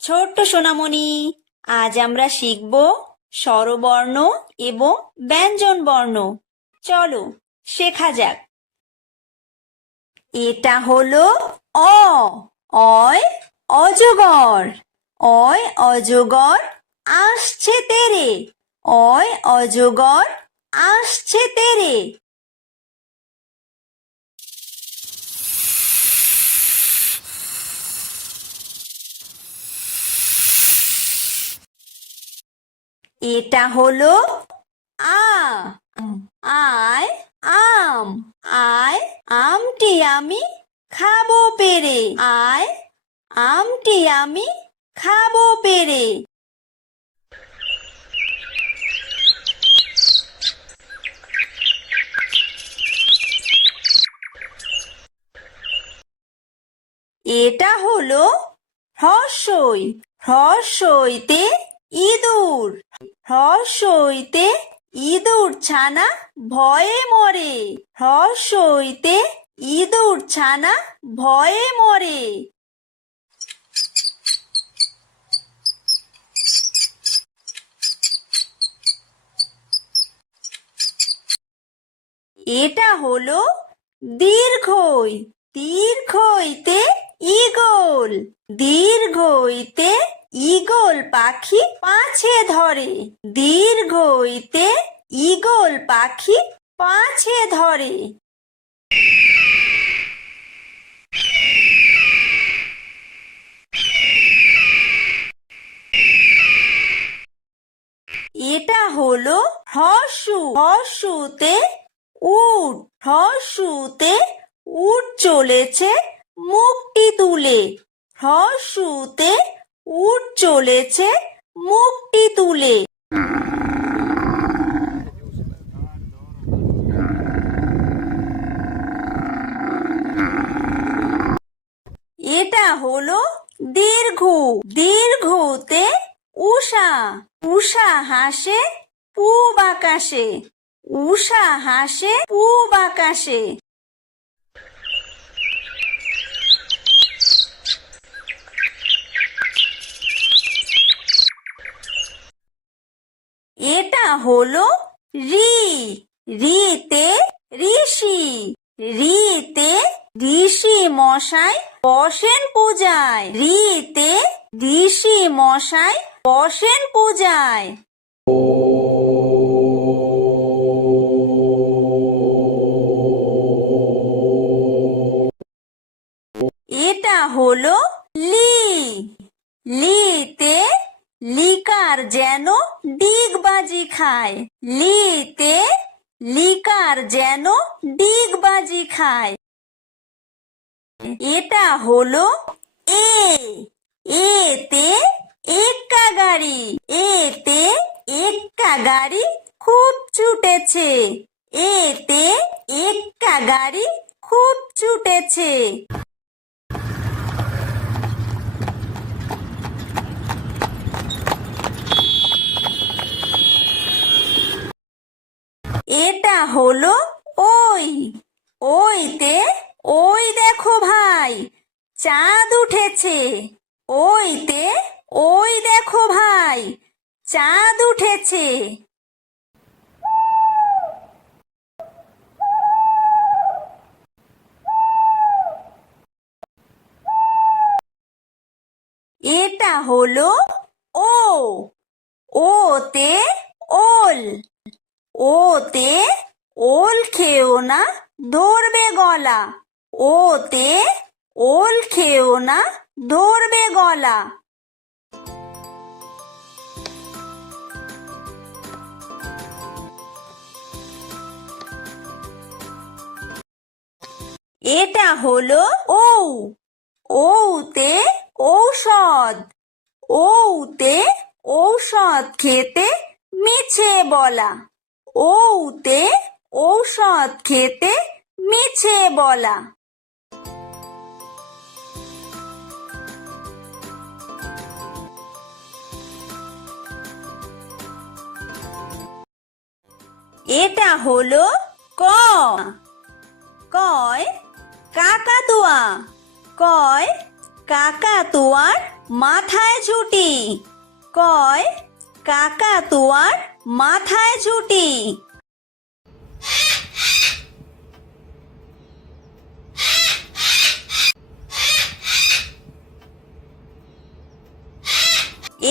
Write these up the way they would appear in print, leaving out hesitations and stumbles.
ছোট্ট সোনামণি, আজ আমরা শিখব স্বরবর্ণ এবং ব্যঞ্জন বর্ণ। চলো শেখা যাক। এটা হলো অ। অয় অজগর। অয় অজগর আসছে তেরে। অয় অজগর আসছে তেরে। এটা হলো আ। আয় আম। আয় আমটি আমি খাবো পেরে। আয় আমটি আমি খাবো পেরে। এটা হলো হ্রস্বই। হ্রস্বইতে ইঁদুর। হ্রস্বইতে ইঁদুর ছানা ভয়ে মরে। হ্রস্বইতে ইঁদুর ছানা ভয়ে মরে। এটা হলো দীর্ঘই। দীর্ঘইতে ঈগল। দীর্ঘইতে ঈগল পাখি পাছে ধরে। দীর্ঘইতে ঈগল পাখি পাছে ধরে। এটা হলো হর্ষু। হর্ষুতে উট। হর্ষুতে উট চলেছে মুখটি তুলে। হর্ষুতে উট চলেছে মুখটি তুলে। এটা হলো দীর্ঘ। দীর্ঘতে উষা। উষা হাসে পূব আকাশে। উষা হাসে পূব আকাশে। এটা হলো ঋ। ঋতে ঋষি। ঋতে ঋষি মশাই বসেন পূজায়। ঋতে ঋষি মশাই বসেন পূজায়। এটা হলো লি। লিতে লিকার যেন ডিগবাজি খায়। লিতে লিকার যেন ডিগবাজি খায়। এটা হলো এ। এতে এক্কা গাড়ি। এতে এক্কা গাড়ি খুব ছুটেছে। এতে এক্কা গাড়ি খুব ছুটেছে। এটা হলো ওই। ওইতে ওই দেখো ভাই চাঁদ উঠেছে। ওইতে ওই দেখো ভাই চাঁদ উঠেছে। এটা হলো ও। ওতে ওল। ওতে ওল খেও না ধরবে গলা। ওতে ওল খেও না ধরবে গলা। এটা হলো ঔ। ঔতে ঔষধ। ঔতে ঔষধ খেতে মিছে বলা। ঔতে ঔষধ খেতে মিছে বলা। এটা হলো ক কয় কাকাতুয়া কয় কাকাতুয়ার মাথায় ঝুঁটি কয় কাকাতুয়ার মাথায় ঝুঁটি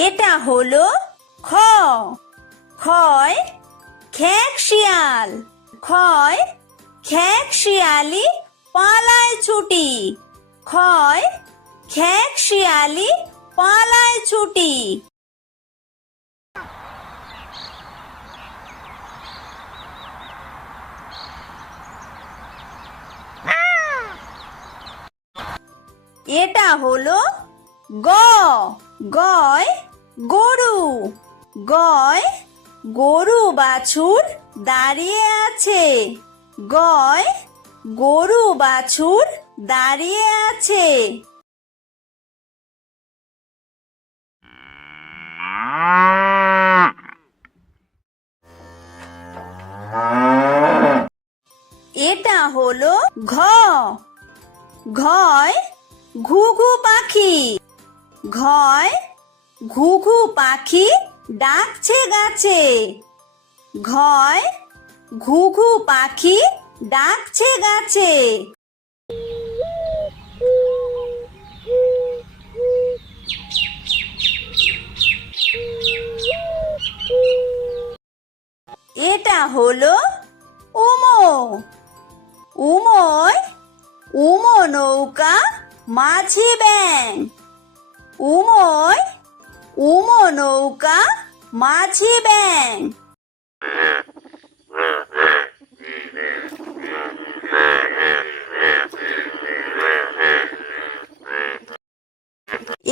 এটা হলো খ খয় খেক শিয়াল খয় খেক শিয়ালি পালায় ছুটি খয় খেক শিয়ালি পালায় ছুটি এটা হলো গ গয় গরু গয় গরু বাছুর দাঁড়িয়ে আছে গয় গরু বাছুর দাঁড়িয়ে আছে এটা হলো ঘ ঘয় ঘুঘু পাখি ঘয় ঘুঘু পাখি ডাকছে গাছে ঘয় ঘুঘু পাখি ডাকছে গাছে এটা হলো উমো উমোয় উমো নৌকা মাঝি ব্যাং উমোয় উমো নৌকা মাঝি ব্যাং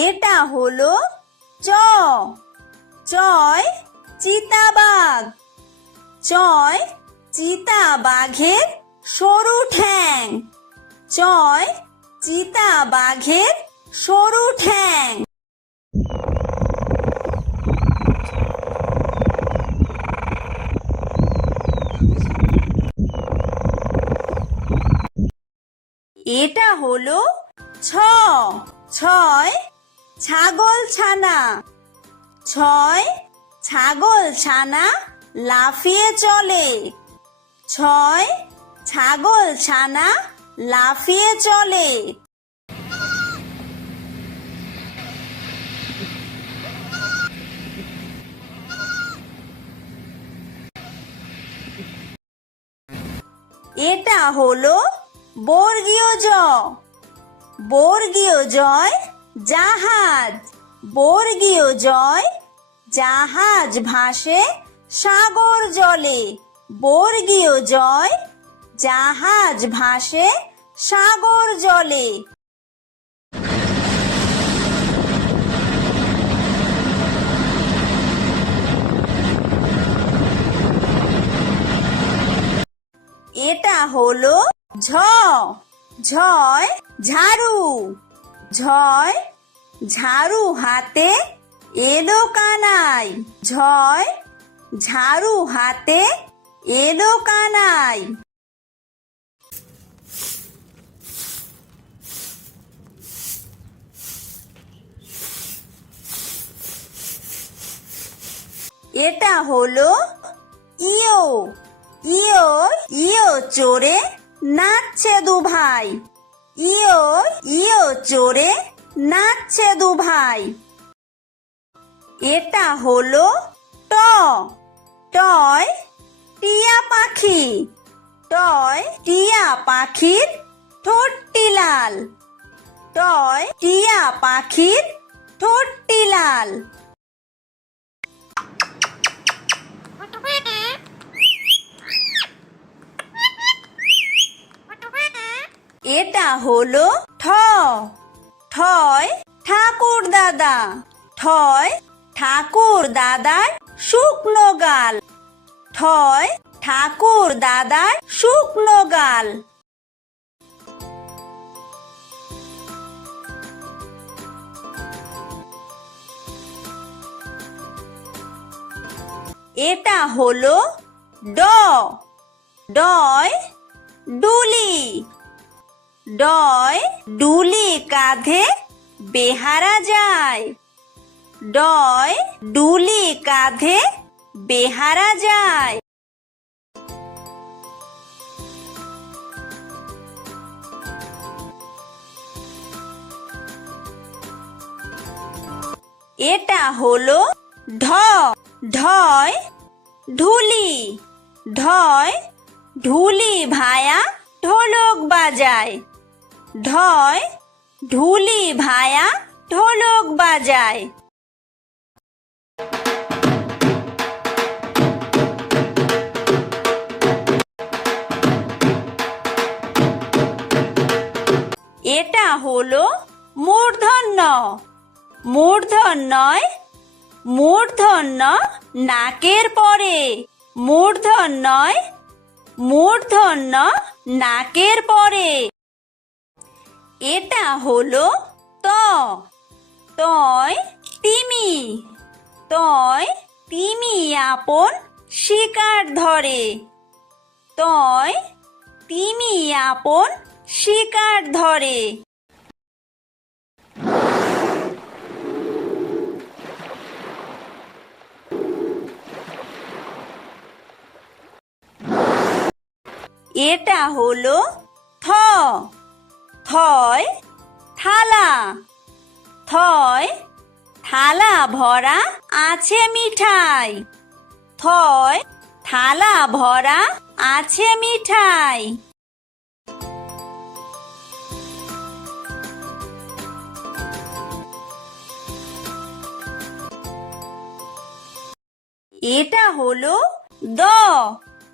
এটা হলো চ চয় চিতাবাঘ চয় চিতাবাঘের সরু ঠ্যাং চয় চিতাবাঘের সরু ঠ্যাং এটা হলো ছ ছয় ছাগল ছানা ছয় ছাগল ছানা লাফিয়ে চলে ছয় ছাগল ছানা লাফিয়ে চলে এটা হলো বর্গীয় জ বর্গীয় জয় জাহাজ বর্গীয় জয় জাহাজ ভাসে সাগর জলে বর্গীয় জয় জাহাজ ভাসে সাগর জলে এটা হলো ঝ ঝয় ঝাড়ু ঝয় ঝাড়ু হাতে এলো কানাই ঝয় ঝাড়ু হাতে এলো কানাই এটা হলো ইয়ো ইয়ো ইয়ো চড়ে নাচছে দু ভাই ইয়ো ইয়ো চড়ে নাচছে দু ভাই এটা হলো ট টয় টিয়া পাখি টয় টিয়া পাখির ঠোঁটটি লাল টয় টিয়া পাখির ঠোঁটটি লাল এটা হলো ঠ ঠয় ঠাকুর দাদা ঠয় ঠাকুর দাদার শুকনো গাল ঠয় ঠাকুর দাদার শুকনো গাল এটা হলো ড ডয় ডুলি, ডয় ডুলি কাঁধে বেহারা যায়, ডয় ডুলি কাঁধে বেহারা যায়। এটা হলো ঢ, ঢয় ঢুলি, ঢয় ঢুলি ভায়া ঢোলক বাজায়, ঢয় ঢুলি ভায়া ঢোলক বাজায়। এটা হলো মূর্ধন্য, মূর্ধন্যয় মূর্ধন্য নাকের পরে, মূর্ধন্যয় মূর্ধন্য নাকের পরে। এটা হলো ত, তয় তিমি, তয় তিমি আপন শিকার ধরে, তয় তিমি আপন শিকার ধরে। এটা হলো থ, থয় থালা, থয় থালা ভরা আছে মিঠাই, থয় থালা ভরা আছে মিঠাই। এটা হলো দ,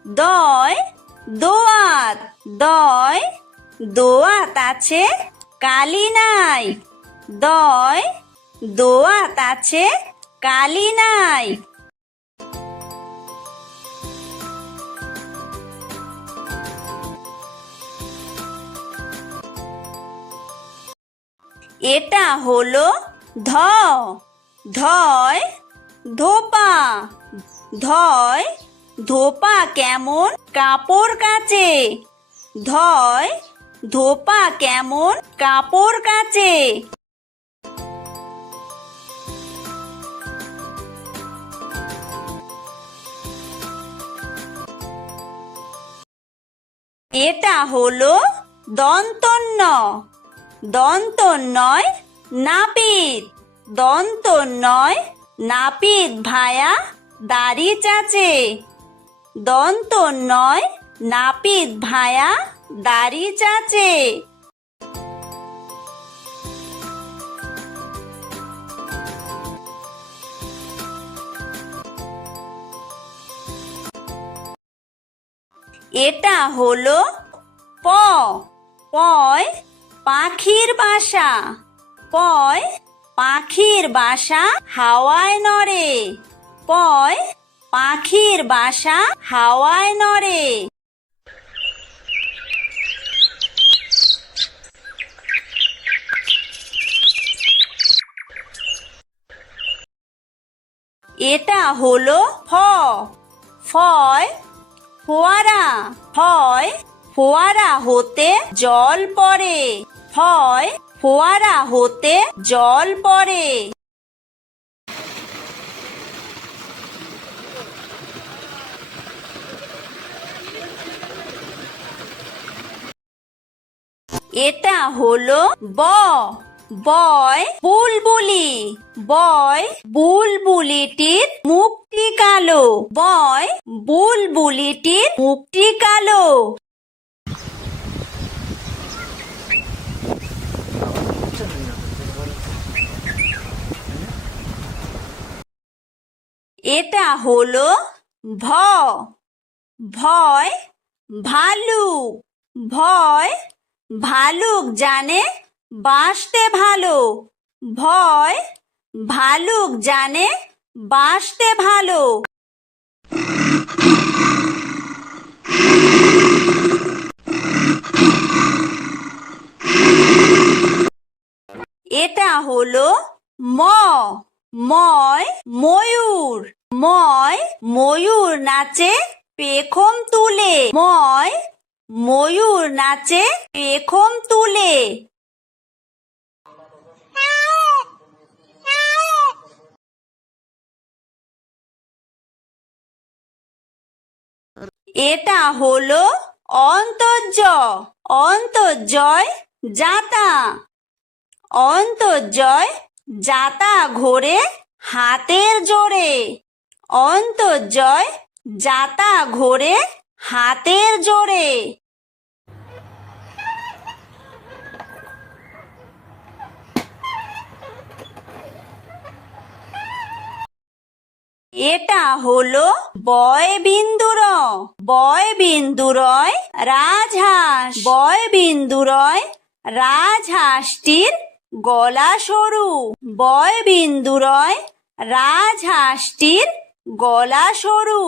দয় দোয়াত, দয় দোয়াত আছে কালি নাই, দয় দোয়াত আছে কালি নাই। এটা হলো ধ, ধয় ধোপা, ধয় ধোপা কেমন কাপড় কাচে, ধয় ধোপা কেমন কাপড় কাচে। এটা হলো দন্তন্য, দন্তন্যয় নাপিত, দন্তন্যয় নাপিত ভায়া দাড়ি চাচে, দন্তন্যয় নাপিত ভায়া দাড়ি চাচে। এটা হলো প, পয় পাখির বাসা, পয় পাখির বাসা হাওয়ায় নড়ে, পয় পাখির বাসা হাওয়ায় নড়ে। এটা হলো ফ, ফয় ফোয়ারা, ফয় ফোয়ারা হতে জল পড়ে, ফয় ফোয়ারা হতে জল পড়ে। এটা হলো ব, বয় বুলবুলি, বয় বুলবুলিটির মুখটি কালো, বয় বুলবুলিটির মুখটি কালো। এটা হলো ভ, ভয় ভালুক, ভয় ভালুক জানে বাসতে ভালো, ভয় ভালুক জানে বাসতে ভালো। এটা হলো ম, ময় ময়ূর, ময় ময়ূর নাচে পেখম তুলে। ময় ময়ূর নাচে পেখম তুলে। এটা হলো অন্তর্য। অন্তর্জয় যাতা। অন্তর্জয় যাতা ঘোরে হাতের জোরে। অন্তর্জয় যাতা ঘোরে হাতের জোরে। এটা হলো বয় বিন্দুর। বয় বিন্দুরয় রাজহাঁস। বয় বিন্দুরয় রাজহাঁসটির গলা সরু। বয় বিন্দুরয় রাজহাঁসটির গলা সরু।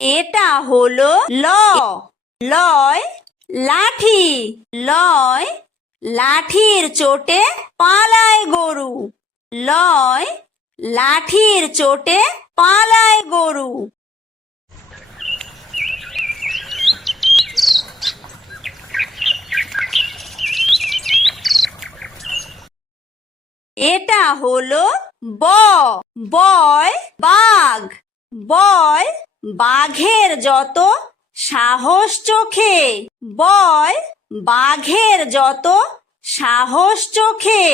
এটা হলো ল। লয় লাঠি। লয় লাঠির চোটে পালায় গরু। লয় লাঠির চোটে পালায় গরু। এটা হলো ব। বয় বাঘ। বয় বাঘের যত সাহস চোখে। বয় বাঘের যত সাহস চোখে।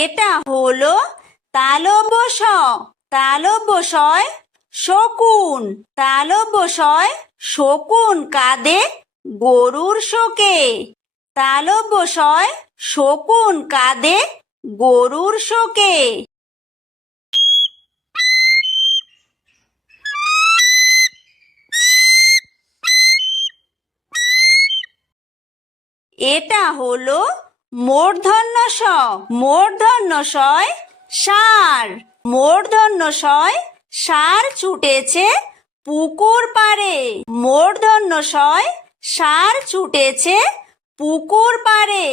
এটা হলো তালব্য শ। তালব্য শয় শকুন। তালব্য শয় শকুন কাঁদে গরুর শোকে। তালব্য শয় শকুন কাঁদে গরুর শোকে। এটা হলো মূর্ধন্য ষ। মূর্ধন্য শয় ষাঁড়। মূর্ধন্য শয় ষাঁড় ছুটেছে পুকুর পাড়ে। মূর্ধন্য শয় ষাঁড় ছুটেছে পুকুর পাড়ে।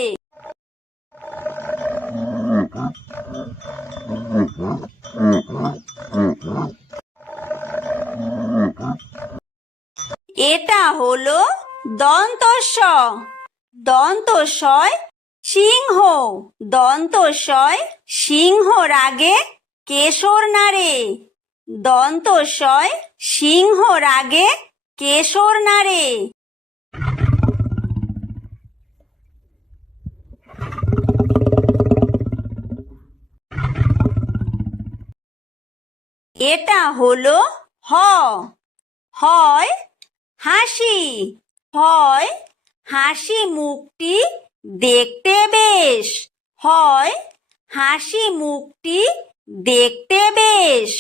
এটা হলো দন্তস্ব। দন্তস্বয় সিংহ। দন্তস্বয় সিংহ রাগে কেশর নাড়ে। দন্তস্বয় সিংহ রাগে কেশর নাড়ে। এটা হলো হ। হয় হাসি। হয় হাসি মুখটি দেখতে বেশ। হয় হাসি মুখটি দেখতে বেশ।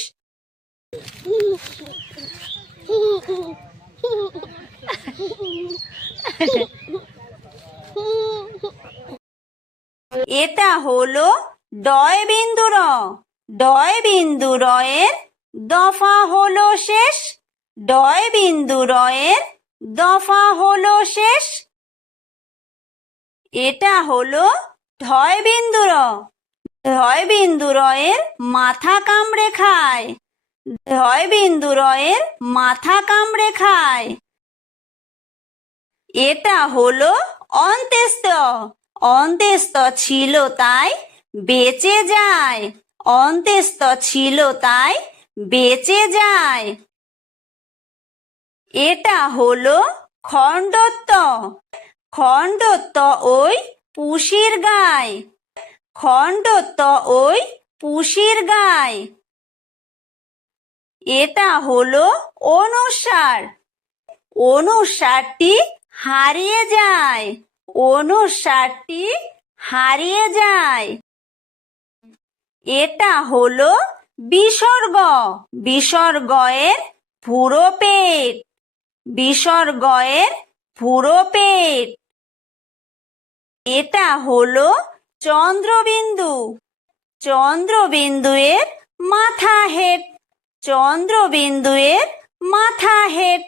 এটা হলো ডয় বিন্দু র। ডয় বিন্দু রয়ের দফা হলো শেষ। ডয় বিন্দু রয়ের দফা হলো শেষ। এটা হলো ঢয় বিন্দু র। ঢয় বিন্দু রয়ের মাথা কামড়ে খায়। ঢয় বিন্দু রয়ের মাথা কামড়ে খায়। এটা হলো অন্ত্যেস্ত। অন্ত্যেস্ত ছিল তাই বেঁচে যায়। অন্ত্যেস্ত ছিল তাই বেঁচে যায়। এটা হলো খণ্ডত্ব। খণ্ডত্ব ওই পুষির গায়। খণ্ডত্ব ওই পুষির গায়। এটা হলো অনুস্বার। অনুস্বারটি হারিয়ে যায়। অনুস্বারটি হারিয়ে যায়। এটা হলো বিসর্গ। বিসর্গয়ের পুরো পেট। বিসর্গয়ের পুরো পেট। এটা হলো চন্দ্রবিন্দু। চন্দ্রবিন্দুয়ের মাথা হেট। চন্দ্রবিন্দুয়ের মাথা হেঁট।